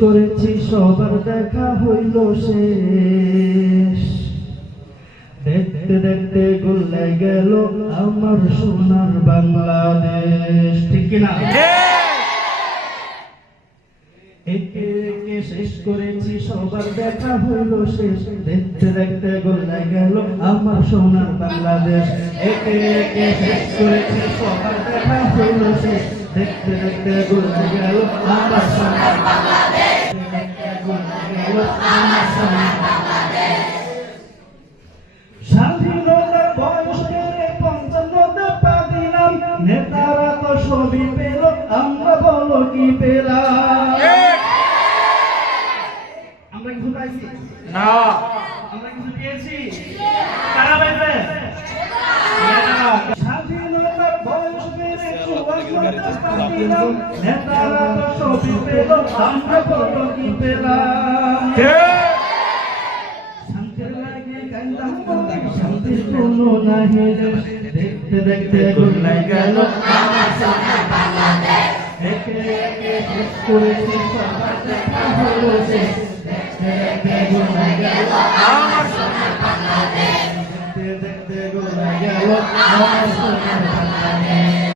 করেছি, সবার দেখা হইল শেষ। দেখতে দেখতে গুলে গেল আমার সোনার বাংলাদেশ। ঠিক কিনা? শেষ করেছি, সবার দেখা শেষ। দেখতে দেখতে গলে গেল আমার সোনার বাংলাদেশ। দেখতে দেখতে গলে গেল আমার সোনার বাংলাদেশ। স্বাধীনতার বয়স পঞ্চান্নতে পা দিলাম নেতারা তো সবই পেল আমরা বলো কি পেলাম আমরা কিছু দেখতে দেখতে গুলাই গেল আমার সোনার বাংলাদেশ। একে একে শেষ। দেখতে দেখতে গুলাই গেল আমার বাংলাদেশ। দেখতে দেখতে গুলাই গেল আমার